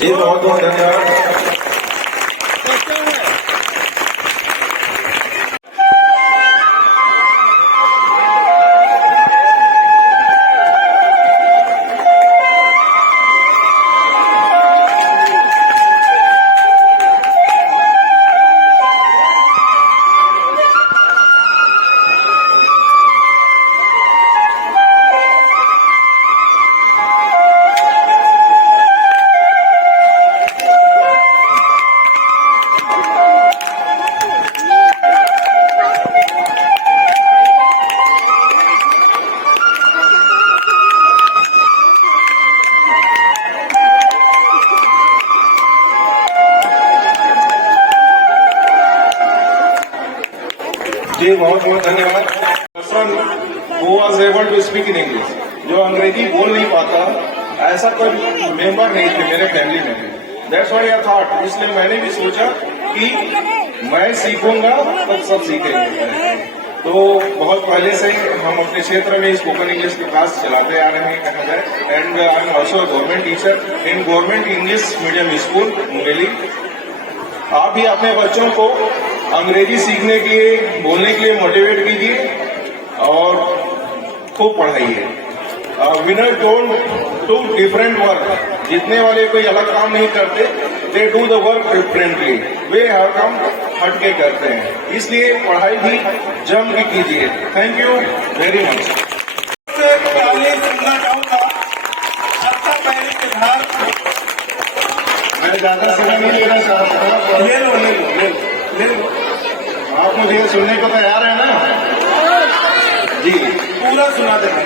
जी बहुत बहुत धन्यवाद। जी बहुत बहुत धन्यवाद। Person who was able to speak in English, जो अंग्रेजी बोल नहीं पाता, ऐसा कोई मेंबर नहीं थे मेरे फैमिली में। दैट्स व्हाई आई थॉट, इसलिए मैंने भी सोचा कि मैं सीखूंगा तब सब सीखेंगे। तो बहुत पहले से हम अपने क्षेत्र में स्पोकन इंग्लिश की क्लास चलाते आ रहे हैं and I am also government teacher in government English medium school Mungeli. आप भी अपने बच्चों को अंग्रेजी सीखने के लिए, बोलने के लिए मोटिवेट कीजिए और खूब पढ़ाइए। Winner don't do different work, जीतने वाले कोई अलग काम नहीं करते, they do the work differently, वे हर काम हटके करते हैं। इसलिए पढ़ाई भी जम के कीजिए। Thank you very much. मैं ज्यादा समय नहीं लेना चाहता। ले लो ले लो ले लो ले लो। आप मुझे सुनने को तैयार है ना? जी पूरा सुना देना।